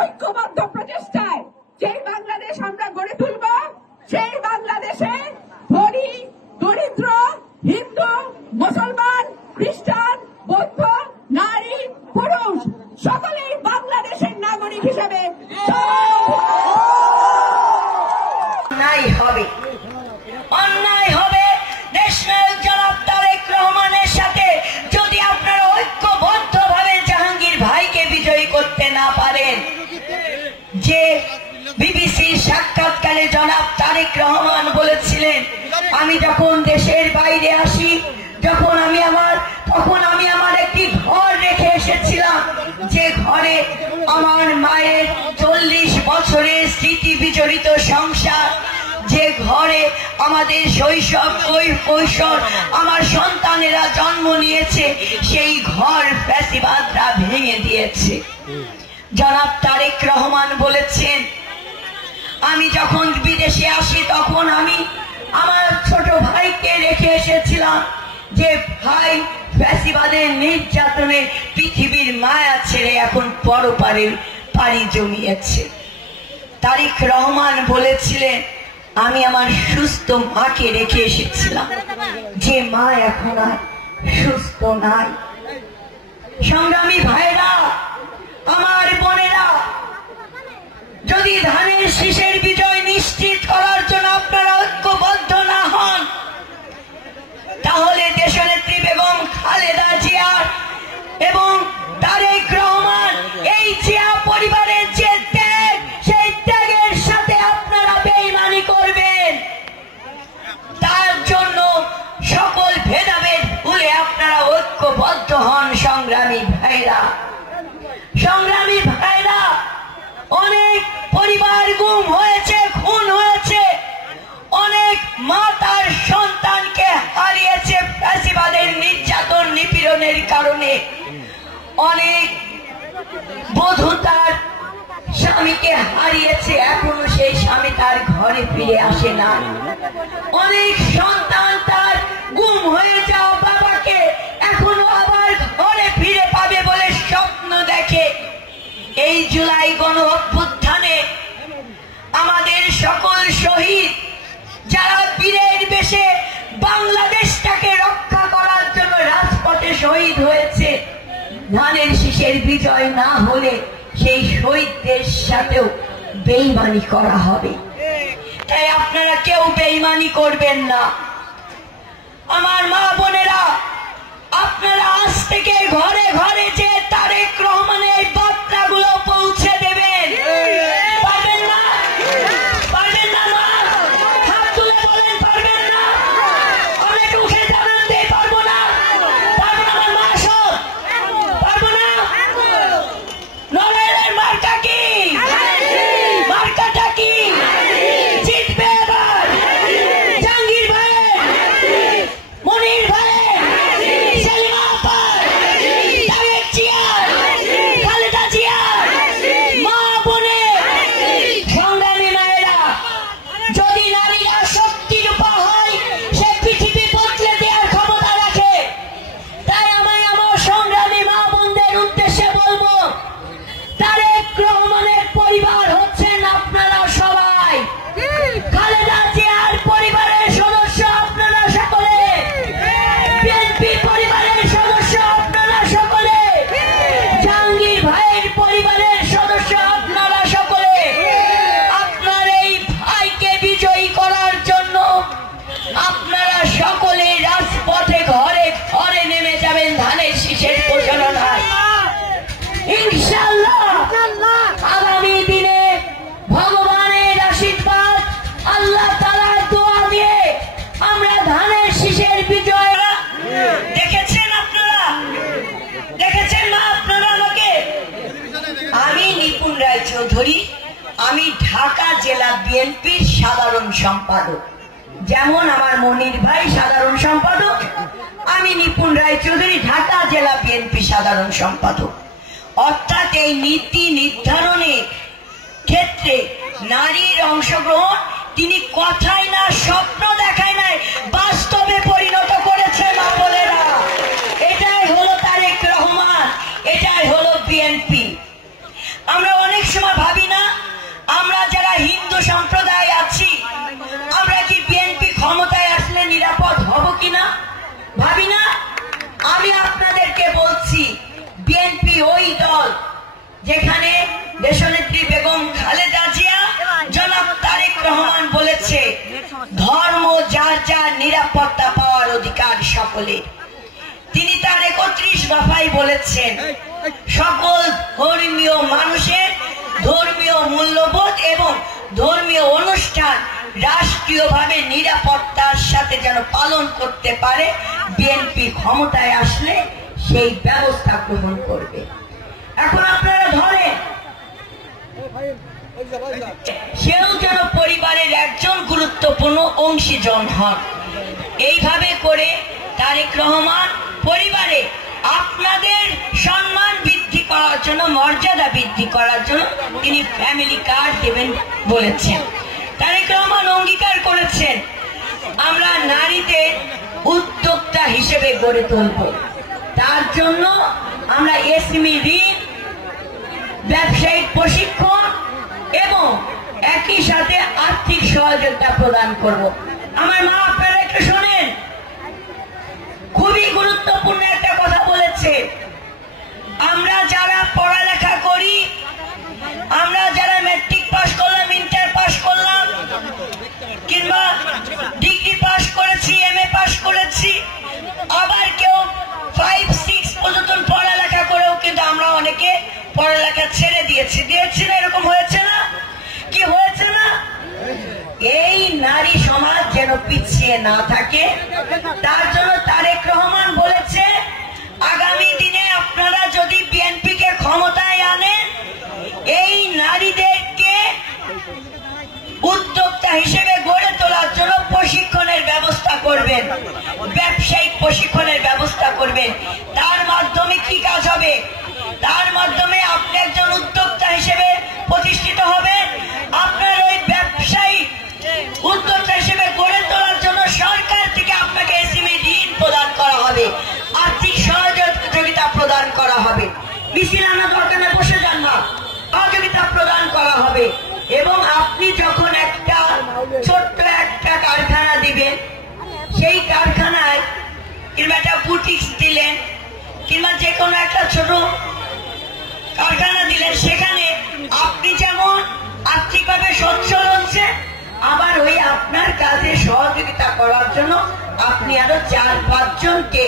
ঐক্যবদ্ধ প্রচেষ্টায় যেই বাংলাদেশ আমরা গড়ে তুলব, সেই বাংলাদেশে ধনী, দরিদ্র, হিন্দু, মুসলমান, খ্রিস্টান, বৌদ্ধ, নারী, পুরুষ সকলেই বাংলাদেশের নাগরিক হিসেবে অন্যায় হবে দেশনায়ক জনাব তারেক রহমানের সাথে যদি আপনারা ঐক্যবদ্ধভাবে জাহাঙ্গীর ভাইকে বিজয়ী করতে না পারেন। যে বিবিসির সাক্ষাৎকারে জনাব তারেক রহমান বলেছিলেন, আমি যখন দেশের বাইরে আসি তখন আমি আমার একটি ঘর রেখে এসেছিলাম, যে ঘরে আমার মায়ের 40 বছরের স্মৃতি বিজড়িত সংসার, যে ঘরে আমাদের শৈশব কৈশোর আমার সন্তানেরা জন্ম নিয়েছে, সেই ঘর ফ্যাসিবাদরা ভেঙে দিয়েছে। জনাব তারেক রহমান বলেছেন, আমি যখন বিদেশে আসি তখন আমি আমার ছোট ভাইকে রেখে এসেছিলাম, যে ভাই ফ্যাসিবাদের নির্যাতনে পৃথিবীর মায়া ছেড়ে এখন পরপারে পাড়ি জমিয়েছে। তারেক রহমান বলেছিলেন, আমি আমার সুস্থ মাকে রেখে এসেছিলাম, যে মা এখন আর সুস্থ নাই। সংগ্রামী ভাইরা, আমার বোনেরা, যদি ধানের শীষের বিজয় নিশ্চিত করার জন্য আপনারা ঐক্যবদ্ধ না হন, তাহলে দেশনেত্রী বেগম খালেদা জিয়া এবং তারেক রহমান, এই জিয়া পরিবারের যে ত্যাগ, সেই ত্যাগের সাথে আপনারা বেঈমানি করবেন। তার জন্য সকল ভেদাভেদ ভুলে আপনারা ঐক্যবদ্ধ হন। সংগ্রামী ভাইরা, সংগ্রামী ভাইরা, অনেক পরিবার গুম হয়েছে, খুন হয়েছে, অনেক মা তার সন্তানকে হারিয়েছে ফ্যাসিবাদের নির্যাতন নিপীড়নের কারণে, অনেক বধূ তার স্বামীকে হারিয়েছে, এখনো সেই স্বামী তার ঘরে ফিরে আসে না। অনেক সন্তান তার গুম হয়ে যাওয়া বাবাকে এখনো আবার ঘরে ফিরে পাবে বলে স্বপ্ন দেখে। এই জুলাই গণ অভ্যুত্থানে আমাদের সকল শহীদ, যারা বীরের বেশে বাংলাদেশটাকে রক্ষা করার জন্য রাজপথে শহীদ হয়েছে, ধানের শীষের বিজয় না হলে সেই শহীদদের সাথেও বেঈমানি করা হবে। তাই আপনারা কেউ বেঈমানি করবেন না। আমার মা বোনেরা, আপনারা আজ থেকে ঘরে ঘরে যে তারেক রহমানের বার্তাগুলো পৌঁছে দেবেন। পারবেন না? পারবেন না? হাত তুলে বলেন পারবেন না? অনেক মুখে জানান দিয়ে পারবো না। পারবো না আমার মা সব? পারবো না? নড়াইলের মার্কা কি? মার্কাটা কি? জিতবে এবার জাহাঙ্গীর ভাই, মনির ভাই, সেলিমা আপা, তারেক জিয়া, খালেদা জিয়া, মা বোনে, সংগ্রামী মায়েরা, যদি নারীরা শক্তি রূপা হয়, সে পৃথিবী বদলে দেওয়ার ক্ষমতা রাখে। তাই আমি আমার সংগ্রামী মা বোনদের উদ্দেশ্যে বলবো, তারেক রহমানের পরিবার হচ্ছেন আপনারা সবাই, খালেদা জিয়ার পরিবারের সদস্য আপনারা সকলে, বিএনপি পরিবারের সদস্য আপনারা সকলে, জাহাঙ্গীর ভাইয়ের পরিবারের সদস্য আপনারা সকলে। আপনার এই ভাইকে বিজয়ী করার জন্য আপনারা সকলে রাজপথে ঘরে ঘরে নেমে যাবেন ধানের শীষের প্রচারণায়। ইনশাআল্লাহ আগামী দিনে ভগবানের আশীর্বাদ, আল্লাহ তাআলার দোয়া দিয়ে আমরা ধানের শীষের বিজয়। দেখেছেন আপনারা? দেখেছেন না আপনারা আমাকে? আমি নিপুণ রায়চৌধুরী, আমি ঢাকা জেলা বিএনপির সাধারণ সম্পাদক। যেমন আমার মনির ভাই সাধারণ সম্পাদক, আমি নিপুণ রায়চৌধুরী ঢাকা জেলা বিএনপি সাধারণ সম্পাদক। অর্থাৎ এই নীতি নির্ধারণের ক্ষেত্রে নারীর অংশগ্রহণ তিনি কথায় না, স্বপ্ন দেখায় নাই, বাস্তবে পরিণত করেছেন আপনারা। এটাই হলো তারেক রহমান, এটাই হলো বিএনপি। আমরা অনেক সময় হচ্ছে ধর্ম যার যার নিরাপত্তা পাওয়ার অধিকার সকলে। তিনি তার 31 দফায় বলেছেন সকল ধর্মীয় মানুষের ধর্মীয় মূল্যবোধ এবং ধর্মীয় অনুষ্ঠান রাষ্ট্রীয়ভাবে নিরাপত্তার সাথে যেন পালন করতে পারে, বিএনপি ক্ষমতায় আসলে সেই ব্যবস্থা গ্রহণ করবে। এখন আপনারা ধরেন সেও যেন পরিবারের একজন গুরুত্বপূর্ণ অংশীজন হন। এইভাবে করে তারেক রহমান পরিবারে আপনাদের সম্মান বৃদ্ধি করার জন্য, মর্যাদা বৃদ্ধি করার জন্য তিনি ফ্যামিলি কার্ড দেবেন বলেছেন। তারেক রহমান অঙ্গীকার করেছেন আমরা নারীদের উদ্যোক্তা হিসেবে গড়ে তুলব। তার জন্য আমরা এসএমই ঋণ, ব্যবসায়িক প্রশিক্ষণ এবং একই সাথে আর্থিক সহযোগিতা প্রদান করব। আমার মা, আপনারা একটু শোনেন, খুবই গুরুত্বপূর্ণ একটা কথা বলেছে। আমরা যারা পড়ালেখা করি, আমরা যারা ম্যাট্রিক পাস করলাম, ইন্টার পাস করলাম, কিংবা ডিগ্রি পাস করেছি, এমএ পাস করেছি, আবার কেউ 5-6 পর্যন্ত পড়ালেখা করেও কিন্তু আমরা অনেকে পড়ালেখা ছেড়ে দিয়েছি না? এরকম হয়েছে না? কি হয়েছে না? এই নারী সমাজ যেন পিছিয়ে না থাকে তার জন্য তারেক রহমান বলেছে আগামী দিনে আপনারা যদি বিএনপিকে ক্ষমতায় আনেন, এই নারীদেরকে উদ্যোক্তা হিসেবে গড়ে তোলার জন্য প্রশিক্ষণের ব্যবস্থা করবেন, ব্যবসায়িক প্রশিক্ষণের ব্যবস্থা করবেন। তার মাধ্যমে কি কাজ হবে? তার মাধ্যমে আপনি একজন উদ্যোক্তা হিসেবে প্রতিষ্ঠিত হবেন। আপনার ওই ব্যবসায়ী উদ্যোক্তা হিসেবে গড়ে তোলার জন্য সরকার থেকে আপনাকে এসএমই ঋণ প্রদান করা হবে, আর্থিক সহযোগিতা প্রদান করা হবে। মিছিল আনা দরকার না, বসে যান না, সহযোগিতা প্রদান করা হবে। এবং আপনি যখন একটা ছোট্ট একটা কারখানা দিবেন, সেই কারখানায় কিংবা একটা বুটিক্স দিলেন, কিংবা যে কোনো একটা ছোট কারখানা দিলেন, সেখানে আপনি যেমন আর্থিকভাবে সচ্ছল হচ্ছে, আবার ওই আপনার কাজে সহযোগিতা করার জন্য আপনি আরো 4-5 জনকে